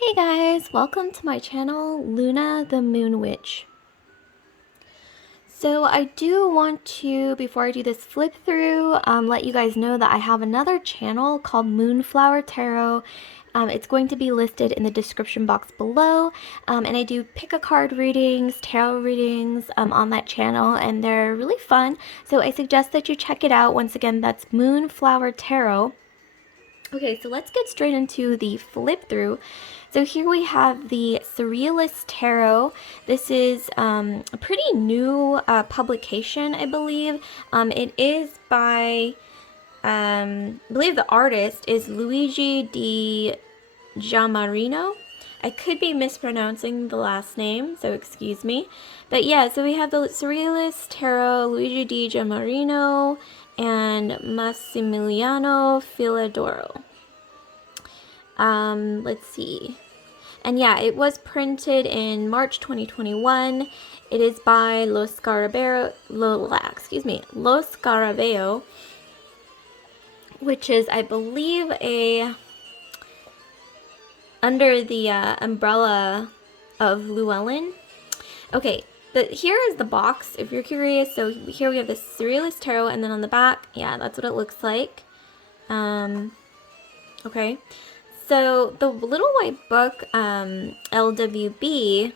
Hey guys, welcome to my channel, Luna the Moon Witch. So I do want to, before I do this flip through, let you guys know that I have another channel called Moonflower Tarot. It's going to be listed in the description box below, and I do pick-a-card readings, tarot readings on that channel, and they're really fun. So I suggest that you check it out. Once again, that's Moonflower Tarot. Okay, so let's get straight into the flip through. So here we have the Surrealist Tarot. This is a pretty new publication, I believe. It is by, I believe the artist is Luigi di Giammarino. I could be mispronouncing the last name, so excuse me. But yeah, so we have the Surrealist Tarot, Luigi di Giammarino, and Massimiliano Filadoro. Let's see. And yeah, it was printed in March 2021. It is by Los Scarabeo, which is, I believe, under the umbrella of Llewellyn. Okay, but here is the box, if you're curious. So here we have the Surrealist Tarot, and then on the back, yeah, that's what it looks like. Okay. So the little white book, LWB,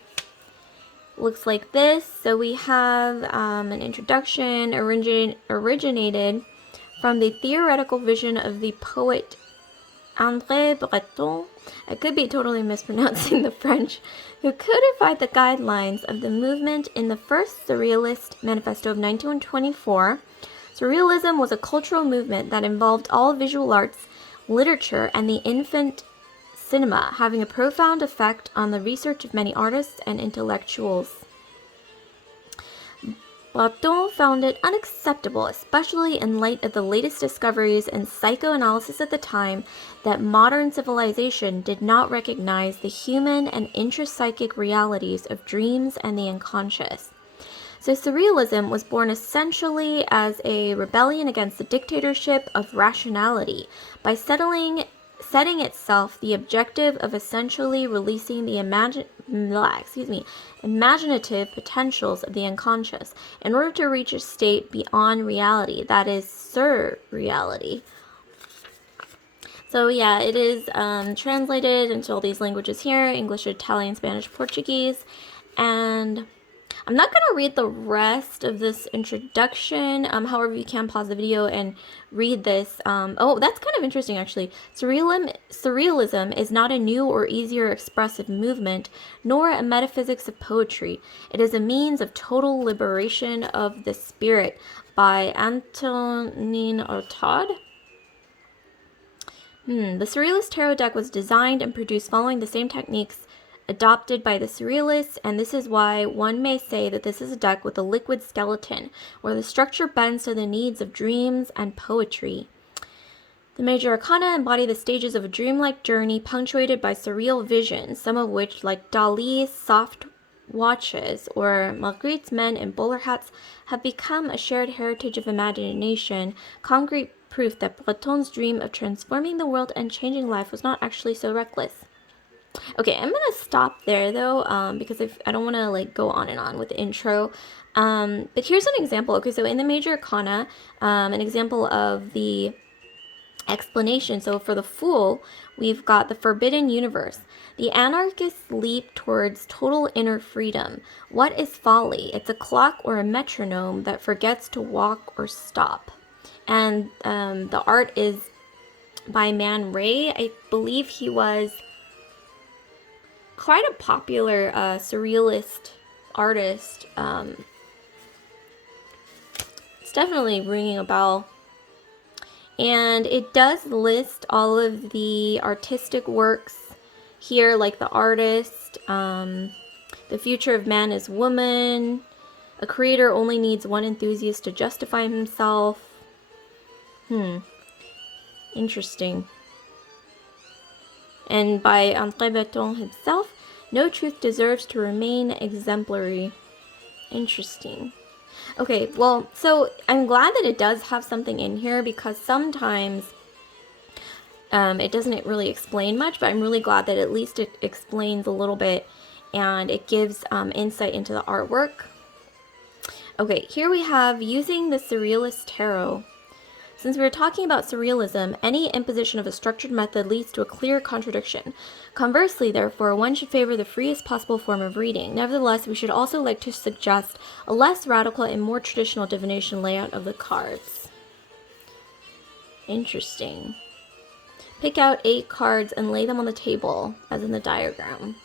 looks like this. So we have an introduction originated from the theoretical vision of the poet André Breton. I could be totally mispronouncing the French, who codified the guidelines of the movement in the first Surrealist Manifesto of 1924. Surrealism was a cultural movement that involved all visual arts, literature, and the infant cinema, having a profound effect on the research of many artists and intellectuals. Breton found it unacceptable, especially in light of the latest discoveries in psychoanalysis at the time, that modern civilization did not recognize the human and intrapsychic realities of dreams and the unconscious. So Surrealism was born essentially as a rebellion against the dictatorship of rationality by setting itself the objective of essentially releasing the imaginative potentials of the unconscious in order to reach a state beyond reality, that is, surreality. So yeah, it is translated into all these languages here: English, Italian, Spanish, Portuguese, and I'm not going to read the rest of this introduction. However, you can pause the video and read this. Oh, that's kind of interesting, actually. Surrealism is not a new or easier expressive movement, nor a metaphysics of poetry. It is a means of total liberation of the spirit, by Antonin Artaud. The Surrealist Tarot deck was designed and produced following the same techniques adopted by the Surrealists, and this is why one may say that this is a deck with a liquid skeleton, where the structure bends to the needs of dreams and poetry. The major arcana embody the stages of a dreamlike journey punctuated by surreal visions, some of which, like Dali's soft watches or Magritte's men in bowler hats, have become a shared heritage of imagination, concrete proof that Breton's dream of transforming the world and changing life was not actually so reckless. Okay, I'm gonna stop there though, because I don't want to like go on and on with the intro. But here's an example. Okay, so in the major arcana, an example of the explanation. So for the Fool, we've got the forbidden universe. The anarchists leap towards total inner freedom. What is folly? It's a clock or a metronome that forgets to walk or stop. And the art is by Man Ray. I believe he was quite a popular surrealist artist. It's definitely ringing a bell. And it does list all of the artistic works here, like the artist, the future of man is woman, a creator only needs one enthusiast to justify himself. Interesting. And by André Breton himself, no truth deserves to remain exemplary. Interesting. Okay, well, so I'm glad that it does have something in here, because sometimes It doesn't really explain much, but I'm really glad that at least it explains a little bit, and it gives insight into the artwork. Okay, here we have using the Surrealist Tarot. Since we were talking about surrealism, any imposition of a structured method leads to a clear contradiction. Conversely, therefore, one should favor the freest possible form of reading. Nevertheless, we should also like to suggest a less radical and more traditional divination layout of the cards. Interesting. Pick out 8 cards and lay them on the table, as in the diagram.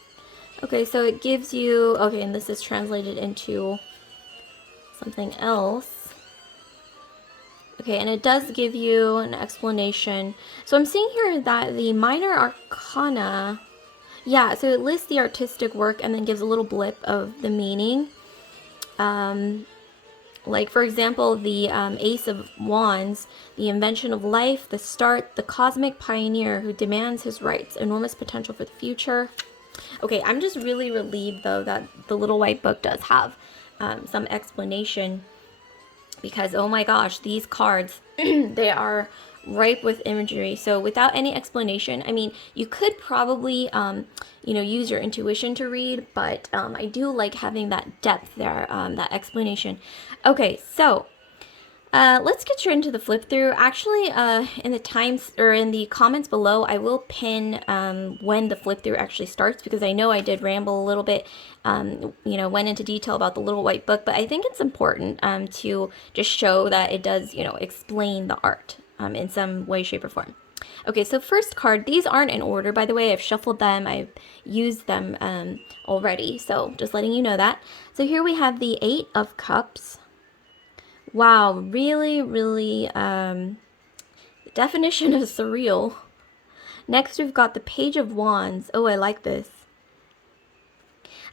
Okay, so it gives you... Okay, and this is translated into something else. Okay, and it does give you an explanation. So I'm seeing here that the minor arcana, yeah, so it lists the artistic work and then gives a little blip of the meaning. Like, for example, the Ace of Wands, the invention of life, the start, the cosmic pioneer who demands his rights, enormous potential for the future. Okay, I'm just really relieved, though, that the little white book does have some explanation. Because, oh my gosh, these cards, they are ripe with imagery. So without any explanation, I mean, you could probably, you know, use your intuition to read, but I do like having that depth there, that explanation. Okay, so let's get you into the flip through. Actually, in the comments below, I will pin when the flip through actually starts, because I know I did ramble a little bit, you know, went into detail about the little white book, but I think it's important to just show that it does, you know, explain the art in some way, shape, or form. Okay, so first card, these aren't in order, by the way. I've shuffled them, I've used them already, so just letting you know that. So here we have the 8 of Cups. Wow, really, really, the definition of surreal. Next, we've got the Page of Wands. Oh, I like this.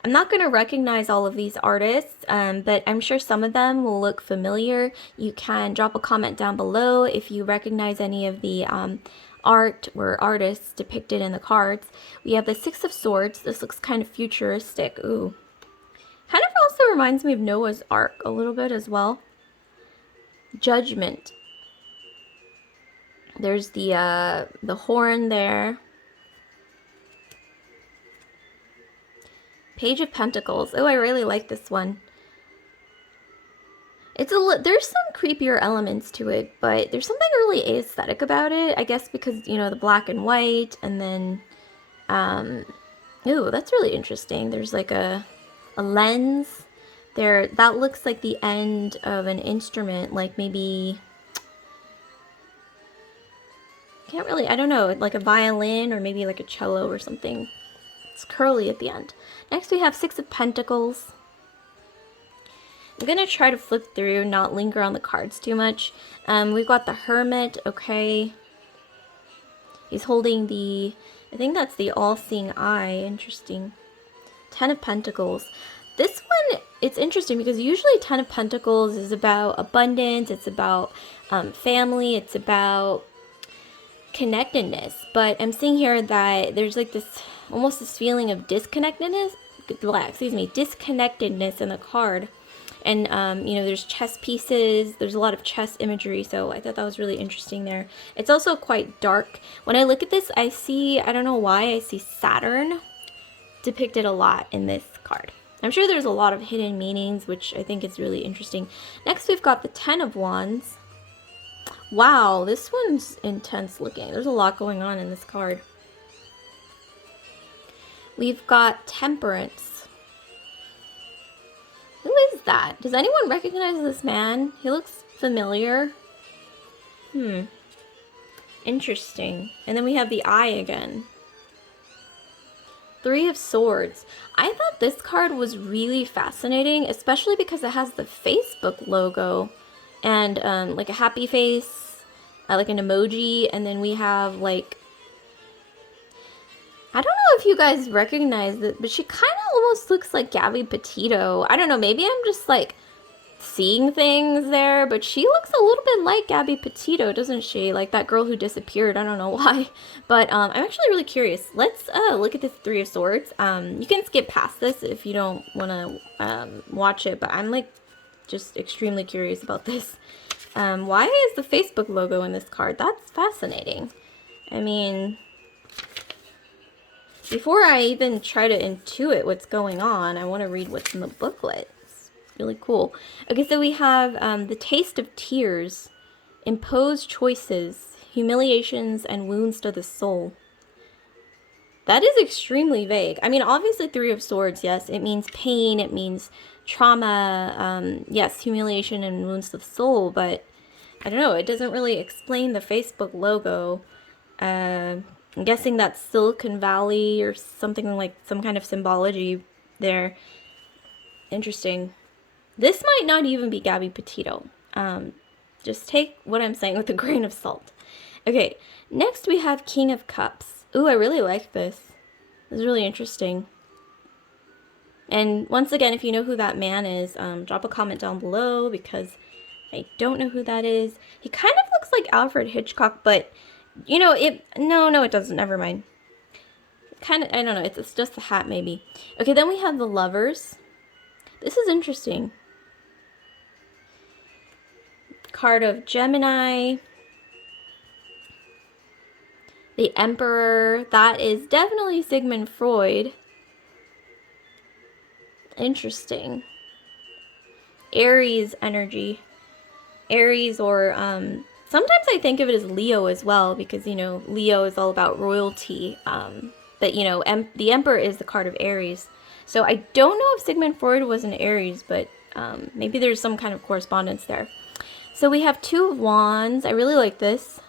I'm not going to recognize all of these artists, but I'm sure some of them will look familiar. You can drop a comment down below if you recognize any of the art or artists depicted in the cards. We have the 6 of Swords. This looks kind of futuristic. Ooh. Kind of also reminds me of Noah's Ark a little bit as well. Judgment. There's the horn there. Page of Pentacles. Oh, I really like this one. It's there's some creepier elements to it, but there's something really aesthetic about it. I guess because, you know, the black and white, and then ooh, that's really interesting. There's like a lens there. That looks like the end of an instrument, like maybe, can't really, I don't know, like a violin or maybe like a cello or something. It's curly at the end. Next we have 6 of Pentacles. I'm going to try to flip through, not linger on the cards too much. We've got the Hermit, okay. He's holding the, I think that's the all-seeing eye, interesting. 10 of Pentacles. This one, it's interesting because usually 10 of Pentacles is about abundance, it's about family, it's about connectedness. But I'm seeing here that there's like this, almost this feeling of disconnectedness in the card. And, you know, there's chess pieces, there's a lot of chess imagery, so I thought that was really interesting there. It's also quite dark. When I look at this, I see, I don't know why, I see Saturn depicted a lot in this card. I'm sure there's a lot of hidden meanings, which I think is really interesting. Next, we've got the 10 of Wands. Wow, this one's intense looking. There's a lot going on in this card. We've got Temperance. Who is that? Does anyone recognize this man? He looks familiar. Interesting. And then we have the eye again. 3 of Swords. I thought this card was really fascinating, especially because it has the Facebook logo and like a happy face, like an emoji, and then we have like, I don't know if you guys recognize it, but she kind of almost looks like Gabby Petito. I don't know, maybe I'm just like seeing things there, but she looks a little bit like Gabby Petito, doesn't she? Like that girl who disappeared. I don't know why, but I'm actually really curious. Let's look at this 3 of Swords. You can skip past this if you don't want to watch it, but I'm like just extremely curious about this. Why is the Facebook logo in this card? That's fascinating. I mean, before I even try to intuit what's going on, I want to read what's in the booklet. It's really cool. Okay, so we have the taste of tears, imposed choices, humiliations, and wounds to the soul. That is extremely vague. I mean, obviously, Three of Swords, yes, it means pain, it means trauma, yes, humiliation and wounds to the soul, but I don't know, it doesn't really explain the Facebook logo. I'm guessing that's Silicon Valley or something, like some kind of symbology there. Interesting. This might not even be Gabby Petito. Just take what I'm saying with a grain of salt. Okay, next we have King of Cups. Ooh, I really like this. This is really interesting. And once again, if you know who that man is, drop a comment down below, because I don't know who that is. He kind of looks like Alfred Hitchcock, but you know, no, it doesn't. Never mind. Kind of, I don't know. It's just the hat, maybe. Okay, then we have the Lovers. This is interesting. Card of Gemini. The Emperor. That is definitely Sigmund Freud. Interesting. Aries energy. Aries, or sometimes I think of it as Leo as well, because, you know, Leo is all about royalty. But, you know, the Emperor is the card of Aries. So I don't know if Sigmund Freud was an Aries, but maybe there's some kind of correspondence there. So we have Two of Wands. I really like this.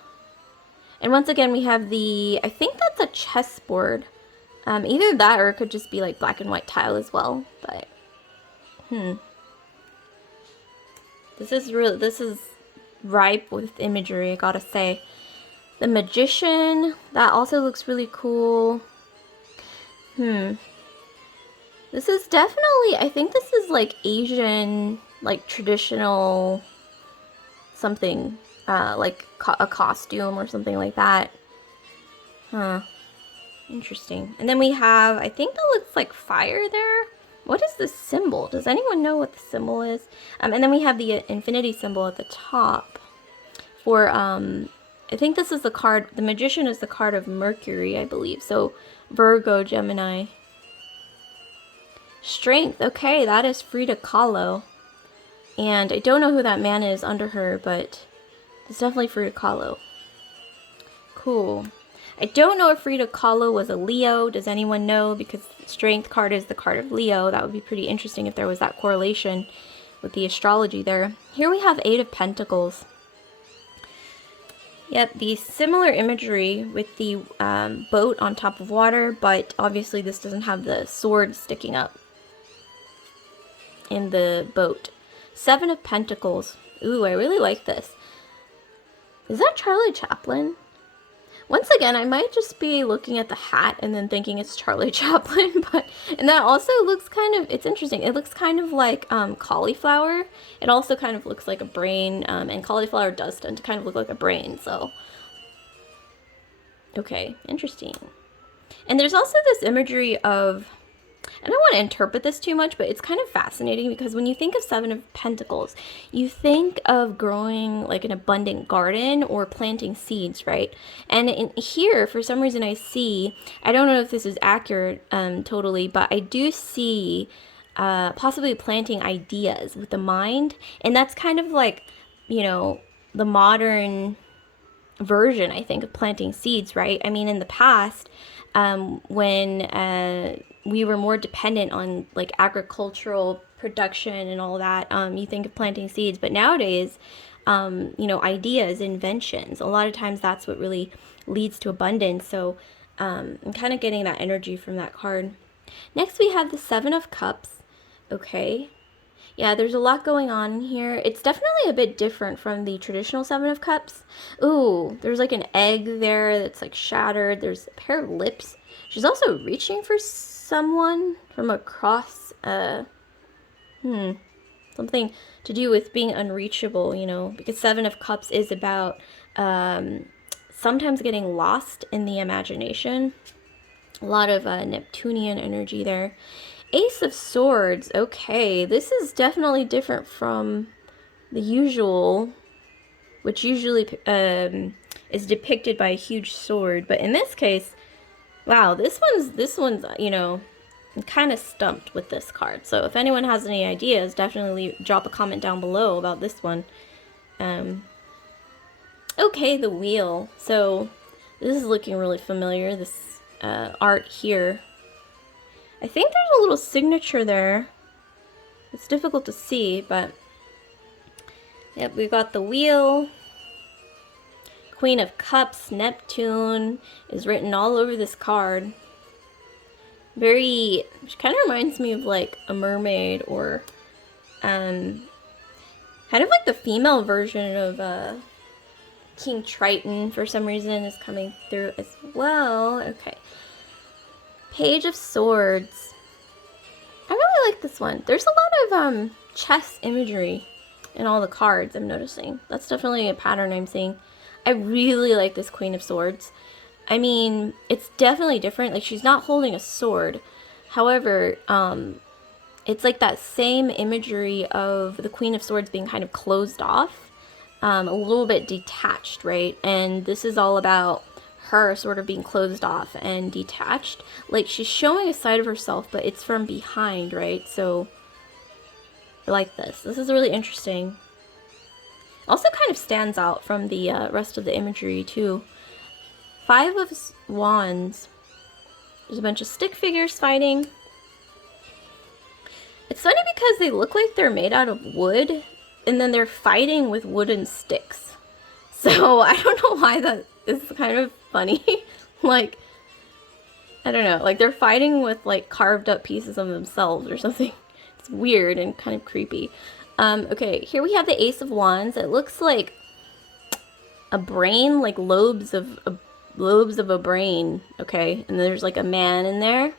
And once again, we have the, I think that's a chessboard. Either that, or it could just be like black and white tile as well. But, this is ripe with imagery, I gotta say. The Magician, that also looks really cool. This is definitely, I think this is like Asian, like traditional something, like a costume or something like that. Interesting. And then we have, I think that looks like fire there. What is this symbol? Does anyone know what the symbol is? And then we have the infinity symbol at the top for, I think this is the card, the Magician is the card of Mercury, I believe. So Virgo, Gemini. Strength, okay, that is Frida Kahlo. And I don't know who that man is under her, but it's definitely Frida Kahlo. Cool. I don't know if Frida Kahlo was a Leo. Does anyone know? Because the Strength card is the card of Leo. That would be pretty interesting if there was that correlation with the astrology there. Here we have Eight of Pentacles. Yep, the similar imagery with the boat on top of water, but obviously this doesn't have the sword sticking up in the boat. Seven of Pentacles. Ooh, I really like this. Is that Charlie Chaplin? Once again, I might just be looking at the hat and then thinking it's Charlie Chaplin, but, and that also looks kind of, it's interesting. It looks kind of like cauliflower. It also kind of looks like a brain, and cauliflower does tend to kind of look like a brain, so. Okay, interesting. And there's also this imagery of, I don't want to interpret this too much, but it's kind of fascinating because when you think of Seven of Pentacles, you think of growing like an abundant garden or planting seeds, right? And in here, for some reason I see, I don't know if this is accurate totally, but I do see possibly planting ideas with the mind. And that's kind of like, you know, the modern version, I think, of planting seeds, right? I mean, in the past, when we were more dependent on like agricultural production and all that, you think of planting seeds, but nowadays, you know, ideas, inventions, a lot of times that's what really leads to abundance. So I'm kind of getting that energy from that card. Next we have the Seven of Cups. Okay, yeah, there's a lot going on here. It's definitely a bit different from the traditional Seven of Cups. Ooh, there's like an egg there that's like shattered. There's a pair of lips. She's also reaching for someone from across, something to do with being unreachable, you know, because Seven of Cups is about sometimes getting lost in the imagination. A lot of Neptunian energy there. Ace of Swords. Okay, this is definitely different from the usual, which usually is is depicted by a huge sword. But in this case, wow, this one's, you know, I'm kind of stumped with this card. So if anyone has any ideas, definitely drop a comment down below about this one. Okay, the wheel. So this is looking really familiar, this art here. I think there's a little signature there. It's difficult to see, but yep, we've got the wheel. Queen of Cups, Neptune is written all over this card. Very, which kind of reminds me of like a mermaid, or kind of like the female version of King Triton for some reason is coming through as well. Okay. Page of Swords. I really like this one. There's a lot of chess imagery in all the cards I'm noticing. That's definitely a pattern I'm seeing. I really like this Queen of Swords. I mean, it's definitely different. Like, she's not holding a sword. However, it's like that same imagery of the Queen of Swords being kind of closed off, a little bit detached, right? And this is all about her sort of being closed off and detached. Like, she's showing a side of herself, but it's from behind, right? So I like this. This is really interesting. Also kind of stands out from the rest of the imagery too. 5 of Wands. There's a bunch of stick figures fighting. It's funny because they look like they're made out of wood, and then they're fighting with wooden sticks. So I don't know why that is kind of funny. Like, I don't know, like they're fighting with like carved up pieces of themselves or something. It's weird and kind of creepy. Okay, here we have the Ace of Wands. It looks like a brain, like lobes of a brain. Okay, and there's like a man in there.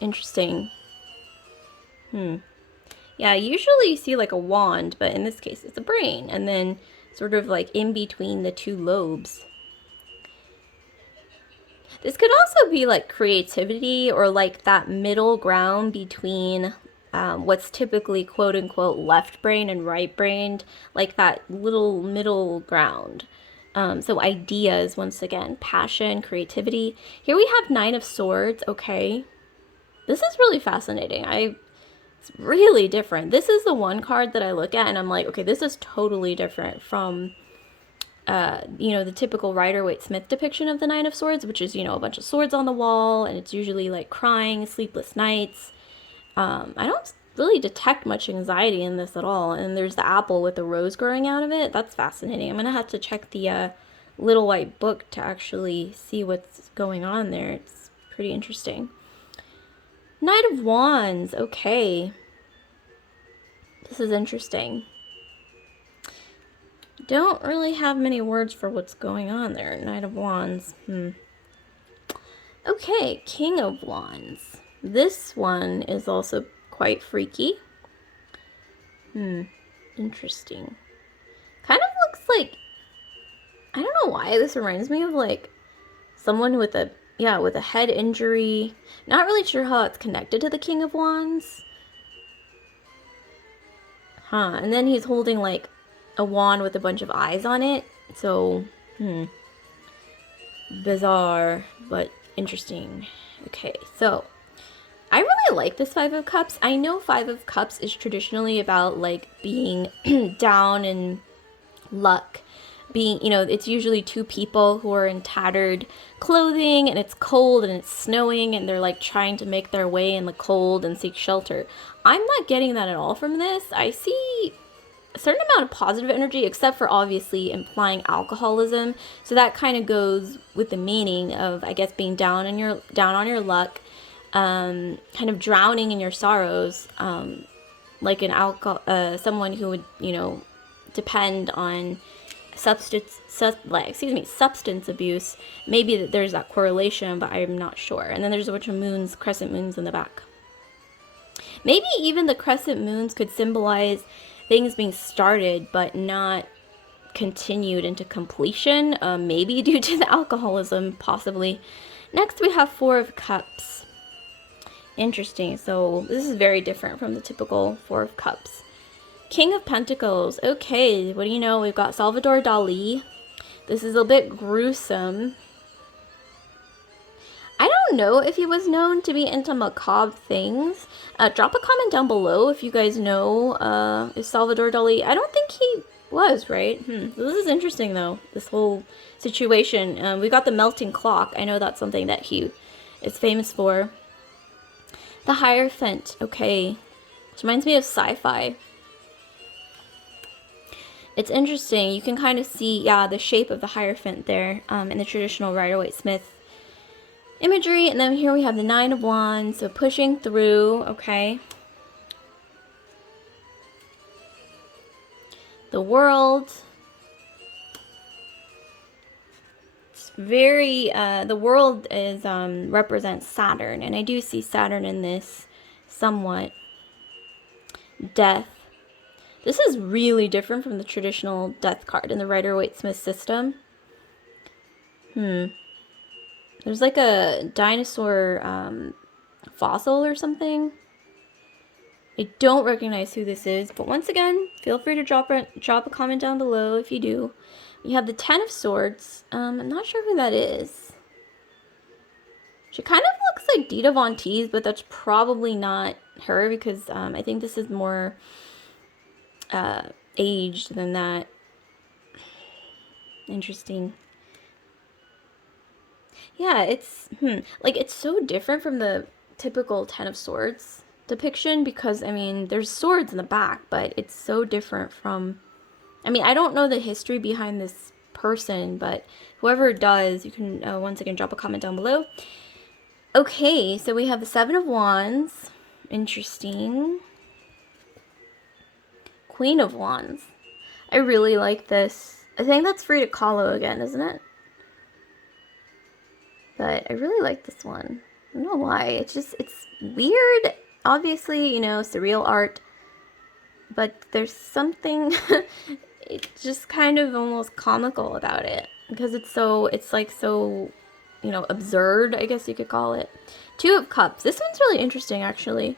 Interesting. Yeah, usually you see like a wand, but in this case it's a brain, and then sort of like in between the two lobes. This could also be like creativity, or like that middle ground between what's typically quote-unquote left brain and right brained, like that little middle ground. So ideas, once again, passion, creativity. Here we have 9 of Swords. Okay, this is really fascinating. It's really different. This is the one card that I look at and I'm like, okay, this is totally different from you know, the typical Rider-Waite-Smith depiction of the 9 of Swords, which is, you know, a bunch of swords on the wall, and it's usually like crying, sleepless nights. I don't really detect much anxiety in this at all. And there's the apple with the rose growing out of it. That's fascinating. I'm gonna have to check the little white book to actually see what's going on there. It's pretty interesting. Knight of Wands. Okay, this is interesting. Don't really have many words for what's going on there. Knight of Wands. Okay, King of Wands. This one is also quite freaky. Interesting. Kind of looks like, I don't know why this reminds me of like someone with a head injury. Not really sure how it's connected to the King of Wands. And then he's holding like a wand with a bunch of eyes on it. So, bizarre, but interesting. Okay, so I really like this 5 of Cups. I know 5 of Cups is traditionally about like being down in luck. Being, you know, it's usually 2 people who are in tattered clothing, and it's cold and it's snowing, and they're like trying to make their way in the cold and seek shelter. I'm not getting that at all from this. I see a certain amount of positive energy, except for obviously implying alcoholism. So that kind of goes with the meaning of, I guess, being down on your luck, kind of drowning in your sorrows, like someone who would, you know, depend on substance abuse. Maybe that there's that correlation, but I'm not sure. And then there's a bunch of moons, crescent moons in the back. Maybe even the crescent moons could symbolize things being started but not continued into completion, maybe due to the alcoholism, possibly. Next we have 4 of Cups. Interesting. So this is very different from the typical 4 of Cups. King of Pentacles. Okay, what do you know? We've got Salvador Dali. This is a bit gruesome. I don't know if he was known to be into macabre things. Drop a comment down below if you guys know if Salvador Dali... I don't think he was, right? This is interesting, though, this whole situation. We got the melting clock. I know that's something that he is famous for. The Hierophant. Okay. Which reminds me of sci-fi. It's interesting. You can kind of see, yeah, the shape of the Hierophant there in the traditional Rider-Waite-Smith imagery. And then here we have the Nine of Wands, so pushing through, okay. The World. It's very, the World is, represents Saturn, and I do see Saturn in this somewhat. Death. This is really different from the traditional death card in the Rider-Waite-Smith system. There's like a dinosaur fossil or something. I don't recognize who this is, but once again, feel free to drop a comment down below if you do. You have the Ten of Swords. I'm not sure who that is. She kind of looks like Dita Von Teese, but that's probably not her because I think this is more aged than that. Interesting. Yeah, it's like it's so different from the typical Ten of Swords depiction because I mean there's swords in the back, but it's so different from, I mean, I don't know the history behind this person, but whoever does, you can once again drop a comment down below. Okay, so we have the Seven of Wands. Interesting. Queen of Wands. I really like this. I think that's Frida Kahlo again, isn't it? But I really like this one. I don't know why. It's just, it's weird. Obviously, you know, surreal art. But there's something, it's just kind of almost comical about it. Because it's so, it's like so, you know, absurd, I guess you could call it. Two of Cups. This one's really interesting, actually.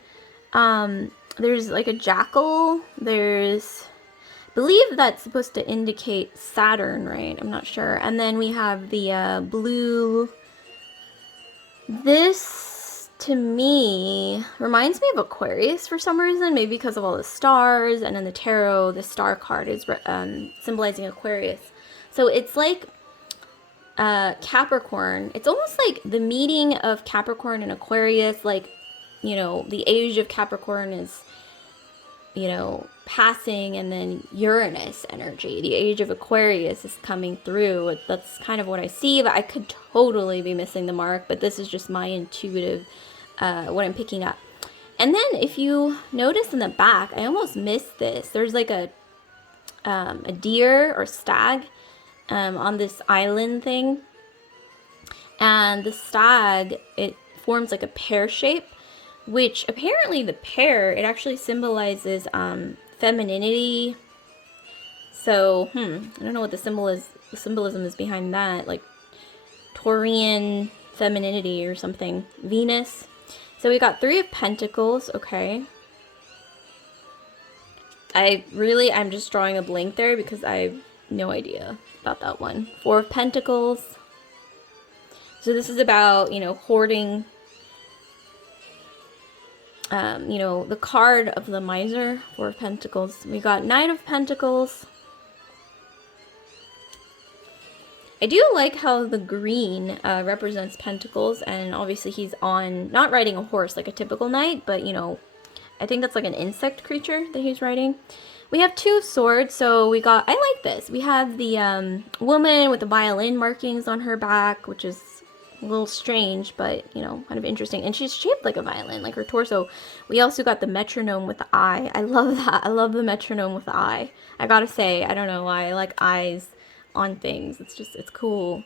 There's like a jackal. There's, I believe that's supposed to indicate Saturn, right? I'm not sure. And then we have the blue. This, to me, reminds me of Aquarius for some reason. Maybe because of all the stars. And in the tarot, the star card is symbolizing Aquarius. So it's like Capricorn. It's almost like the meeting of Capricorn and Aquarius. Like, you know, the age of Capricorn is, you know, passing, and then Uranus energy. The age of Aquarius is coming through. That's kind of what I see, but I could totally be missing the mark, but this is just my intuitive, what I'm picking up. And then if you notice in the back, I almost missed this. There's like a deer or stag on this island thing. And the stag, it forms like a pear shape, which apparently the pear, it actually symbolizes femininity. So, I don't know what the symbolism is behind that, like Taurian femininity or something. Venus. So we got Three of Pentacles, okay. I'm just drawing a blank there because I have no idea about that one. Four of Pentacles. So this is about, you know, hoarding. You know, the card of the miser, Four of Pentacles. We got Knight of Pentacles. I do like how the green represents Pentacles, and obviously he's on, not riding a horse like a typical knight, but, you know, I think that's like an insect creature that he's riding. We have Two of Swords, so we got, I like this. We have the woman with the violin markings on her back, which is a little strange, but, you know, kind of interesting. And she's shaped like a violin, like her torso. We also got the metronome with the eye. I love that. I love the metronome with the eye. I gotta say, I don't know why. I like eyes on things. It's just, it's cool.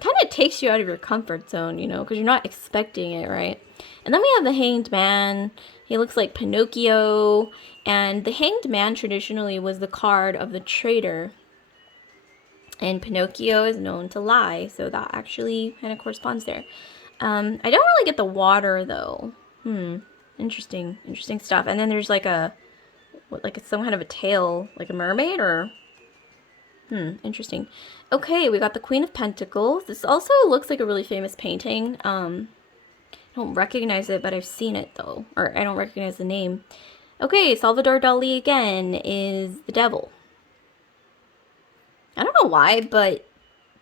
Kind of takes you out of your comfort zone, you know, because you're not expecting it, right? And then we have the Hanged Man. He looks like Pinocchio. And the Hanged Man traditionally was the card of the traitor. And Pinocchio is known to lie, so that actually kind of corresponds there. I don't really get the water, though. Interesting stuff. And then there's like a, what, like some kind of a tail, like a mermaid, or Interesting. Okay, we got the Queen of Pentacles. This also looks like a really famous painting. I don't recognize it, but I've seen it though. Or I don't recognize the name. Okay, Salvador Dali again is the devil. I don't know why, but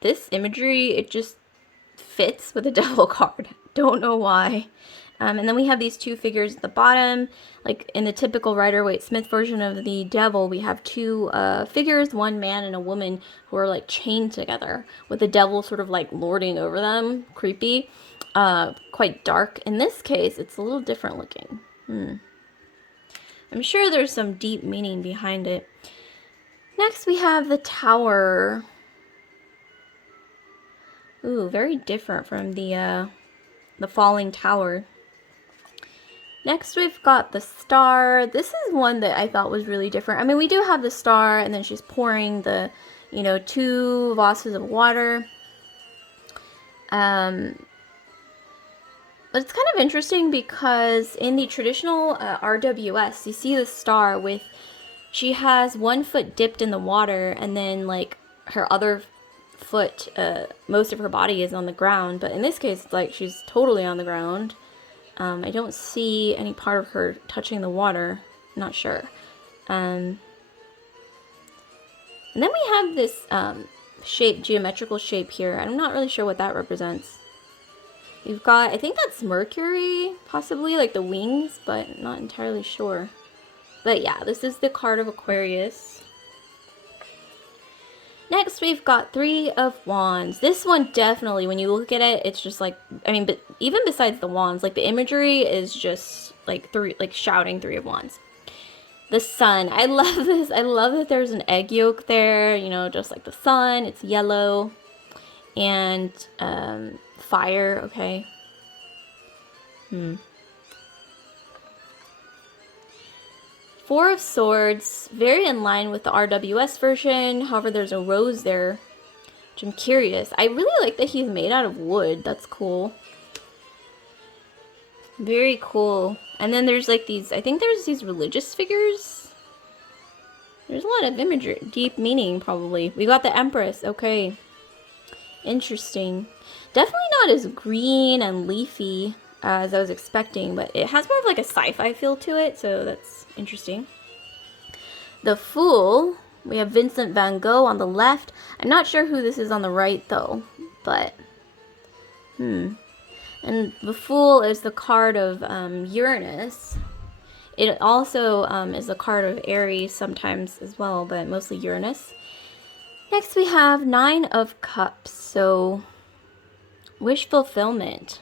this imagery, it just fits with the devil card. Don't know why. And then we have these two figures at the bottom. Like in the typical Rider-Waite-Smith version of the devil, we have two figures, one man and a woman, who are like chained together with the devil sort of like lording over them. Creepy. Quite dark. In this case, it's a little different looking. I'm sure there's some deep meaning behind it. Next we have the Tower. Ooh, very different from the falling tower. Next we've got the Star. This is one that I thought was really different. I mean, we do have the Star, and then she's pouring the, you know, 2 vases of water. But it's kind of interesting because in the traditional RWS, you see the Star with, she has one foot dipped in the water, and then like her other foot, most of her body is on the ground. But in this case, it's like she's totally on the ground. I don't see any part of her touching the water. I'm not sure. And then we have this shape, geometrical shape here. I'm not really sure what that represents. We've got, I think that's Mercury, possibly, like the wings, but not entirely sure. But yeah, this is the card of Aquarius. Next, we've got 3 of Wands. This one definitely, when you look at it, it's just like, I mean, but even besides the wands, like the imagery is just like shouting 3 of Wands. The Sun. I love this. I love that there's an egg yolk there, you know, just like the sun. It's yellow. And fire, okay. 4 of Swords, very in line with the RWS version. However, there's a rose there, which I'm curious. I really like that he's made out of wood. That's cool. Very cool. And then there's like these, I think there's these religious figures. There's a lot of imagery, deep meaning probably. We got the Empress, okay. Interesting. Definitely not as green and leafy as I was expecting, but it has more of like a sci-fi feel to it, so that's interesting. The Fool, we have Vincent van Gogh on the left. I'm not sure who this is on the right though, but and the Fool is the card of Uranus. It also is a card of Aries sometimes as well, but mostly Uranus. Next we have 9 of Cups, so wish fulfillment.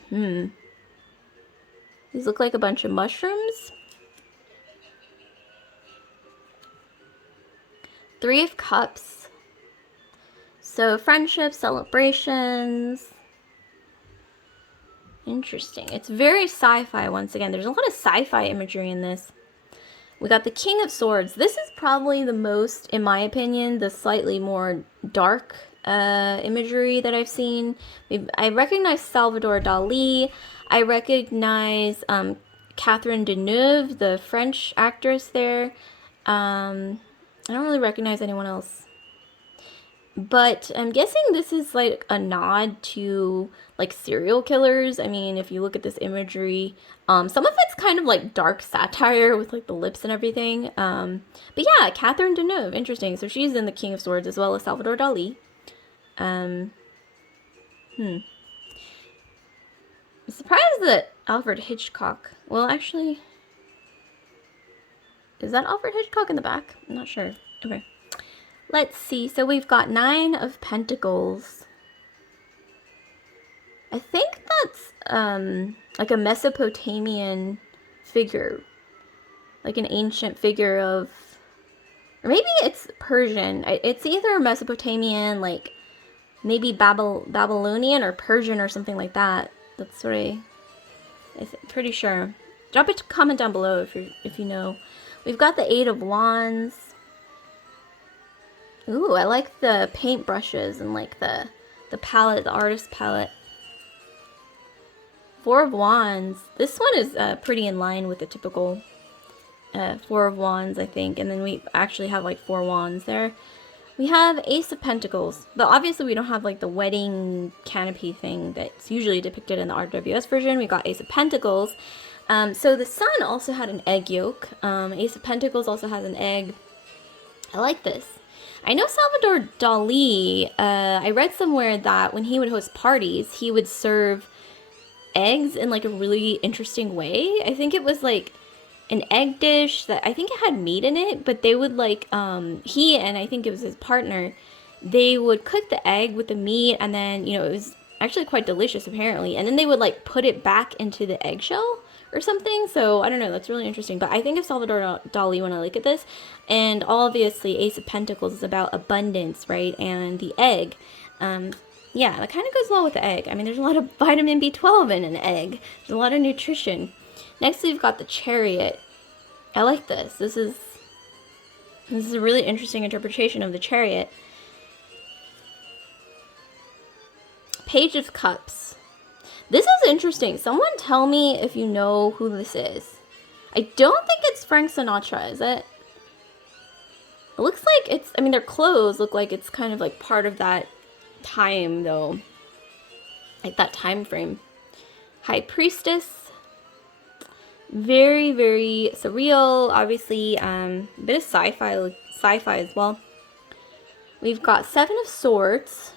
These look like a bunch of mushrooms. 3 of Cups. So friendship, celebrations. Interesting. It's very sci-fi once again. There's a lot of sci-fi imagery in this. We got the King of Swords. This is probably the most, in my opinion, the slightly more dark imagery that I've seen. I recognize Salvador Dali. I recognize Catherine Deneuve, the French actress there. I don't really recognize anyone else. But I'm guessing this is like a nod to like serial killers. I mean, if you look at this imagery, some of it's kind of like dark satire with like the lips and everything. But yeah, Catherine Deneuve, interesting. So she's in the King of Swords as well as Salvador Dali. I'm surprised that Alfred Hitchcock, well actually, is that Alfred Hitchcock in the back? I'm not sure. Okay. Let's see. So we've got 9 of Pentacles. I think that's like a Mesopotamian figure. Like an ancient figure of, or maybe it's Persian. It's either Mesopotamian, like maybe Babylonian or Persian or something like that. That's what I'm pretty sure. Drop a comment down below if you know. We've got the 8 of Wands. Ooh, I like the paint brushes and like the palette, the artist palette. 4 of Wands. This one is pretty in line with the typical 4 of Wands, I think. And then we actually have like 4 wands there. We have Ace of Pentacles, but obviously we don't have like the wedding canopy thing that's usually depicted in the RWS version. We got Ace of Pentacles. So the sun also had an egg yolk. Ace of Pentacles also has an egg. I like this. I know Salvador Dali, I read somewhere that when he would host parties, he would serve eggs in like a really interesting way. I think it was like an egg dish that I think it had meat in it, but they would like, he and I think it was his partner, they would cook the egg with the meat, and then, you know, it was actually quite delicious apparently, and then they would like put it back into the eggshell or something. So I don't know, that's really interesting. But I think of Salvador Dali when I look at this, and obviously Ace of Pentacles is about abundance, right? And the egg, yeah, that kind of goes well with the egg. I mean, there's a lot of vitamin B12 in an egg. There's a lot of nutrition. Next, we've got the Chariot. I like this. This is a really interesting interpretation of the Chariot. Page of Cups. This is interesting. Someone tell me if you know who this is. I don't think it's Frank Sinatra, is it? It looks like it's, I mean, their clothes look like it's kind of like part of that time, though. Like that time frame. High Priestess. Very, very surreal. Obviously, a bit of sci-fi as well. We've got Seven of Swords.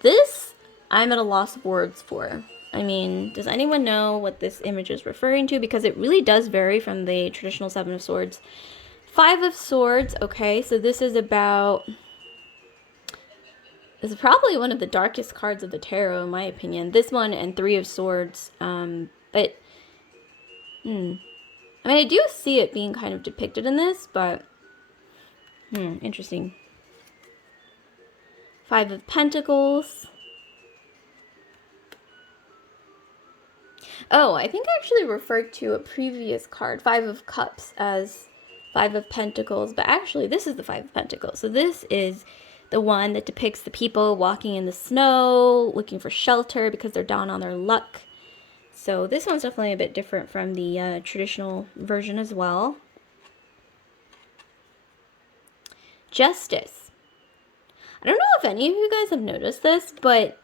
This, I'm at a loss of words for. I mean, does anyone know what this image is referring to? Because it really does vary from the traditional Seven of Swords. Five of Swords. Okay, so this is about... This is probably one of the darkest cards of the tarot, in my opinion. This one and Three of Swords. But, I mean, I do see it being kind of depicted in this, but, interesting. Five of Pentacles. Oh, I think I actually referred to a previous card, Five of Cups, as Five of Pentacles, but actually this is the Five of Pentacles. So this is the one that depicts the people walking in the snow, looking for shelter because they're down on their luck. So this one's definitely a bit different from the traditional version as well. Justice. I don't know if any of you guys have noticed this, but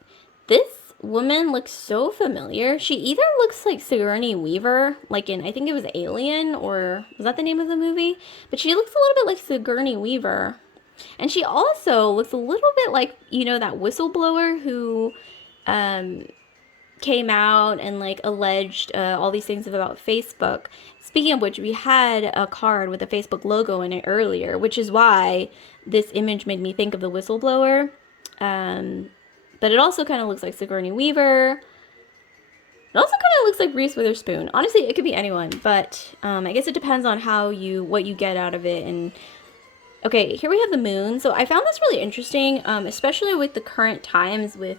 this woman looks so familiar. She either looks like Sigourney Weaver, like in, I think it was Alien, or was that the name of the movie? But she looks a little bit like Sigourney Weaver. And she also looks a little bit like, you know, that whistleblower who came out and like alleged all these things about Facebook. Speaking of which, we had a card with a Facebook logo in it earlier, which is why this image made me think of the whistleblower. But it also kind of looks like Sigourney Weaver. It also kind of looks like Reese Witherspoon. Honestly, it could be anyone, but I guess it depends on what you get out of it. And okay, here we have the moon. So I found this really interesting, especially with the current times with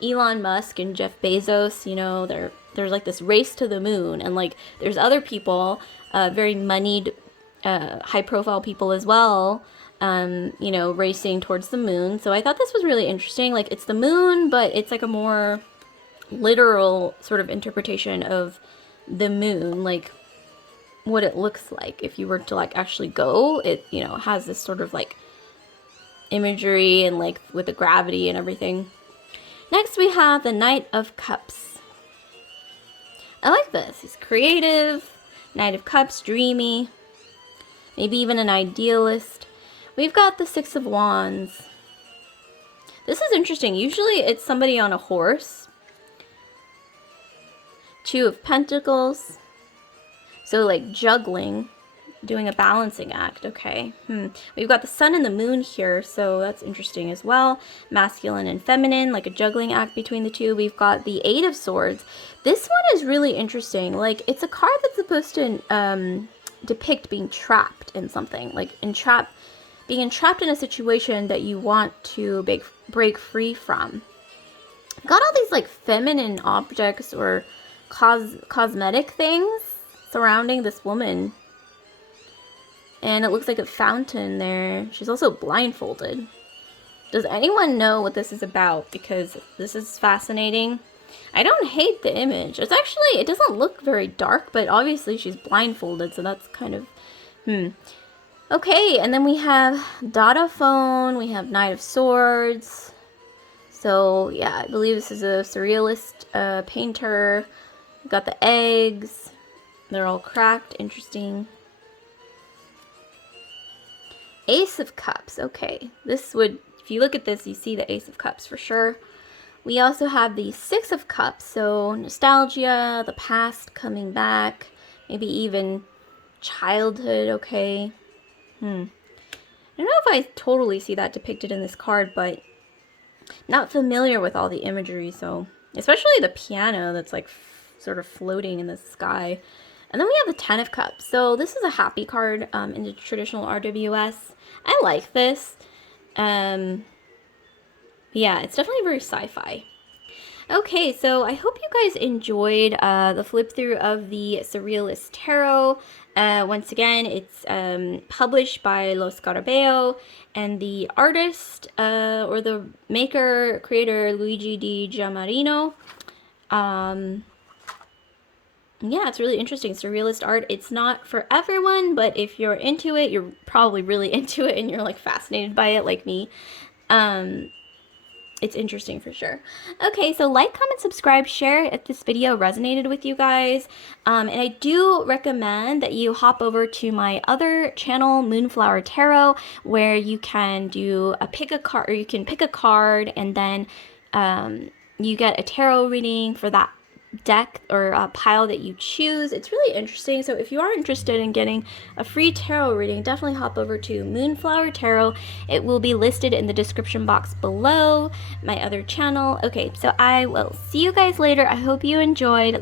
Elon Musk and Jeff Bezos. You know, there's like this race to the moon, and like there's other people, very moneyed, high-profile people as well, you know, racing towards the moon. So I thought this was really interesting. Like, it's the moon, but it's like a more literal sort of interpretation of the moon, like what it looks like if you were to like actually go. It, you know, has this sort of like imagery and like with the gravity and everything. Next we have the Knight of Cups. I like this. He's creative, Knight of Cups, dreamy, maybe even an idealist. We've got the Six of Wands. This is interesting. Usually it's somebody on a horse. Two of Pentacles. So like juggling, doing a balancing act. Okay. We've got the sun and the moon here, so that's interesting as well. Masculine and feminine, like a juggling act between the two. We've got the Eight of Swords. This one is really interesting. Like, it's a card that's supposed to depict being trapped in something, like being entrapped in a situation that you want to break free from. Got all these like feminine objects or cosmetic things surrounding this woman. And it looks like a fountain there. She's also blindfolded. Does anyone know what this is about? Because this is fascinating. I don't hate the image. It's actually, it doesn't look very dark, but obviously she's blindfolded, so that's kind of, Okay, and then we have Dada Phone, we have Knight of Swords. So yeah, I believe this is a surrealist painter. We've got the eggs. They're all cracked. Interesting. Ace of Cups. Okay, this would, if you look at this, you see the Ace of Cups for sure. We also have the Six of Cups. So nostalgia, the past coming back, maybe even childhood. Okay. I don't know if I totally see that depicted in this card, but not familiar with all the imagery, so especially the piano that's like sort of floating in the sky. And then we have the Ten of Cups. So this is a happy card in the traditional RWS. I like this. Yeah, it's definitely very sci-fi. Okay, so I hope you guys enjoyed the flip through of the Surrealist Tarot. Once again, it's published by Lo Scarabeo, and the artist or the maker, creator, Luigi Di Giammarino. Yeah, it's really interesting. Surrealist art. It's not for everyone, but if you're into it, you're probably really into it and you're like fascinated by it like me. It's interesting for sure. Okay, so like, comment, subscribe, share if this video resonated with you guys. And I do recommend that you hop over to my other channel, Moonflower Tarot, where you can do a pick a card, or you can pick a card, and then you get a tarot reading for that deck or a pile that you choose. It's really interesting. So if you are interested in getting a free tarot reading, definitely hop over to Moonflower Tarot. It will be listed in the description box below, my other channel. Okay, so I will see you guys later. I hope you enjoyed.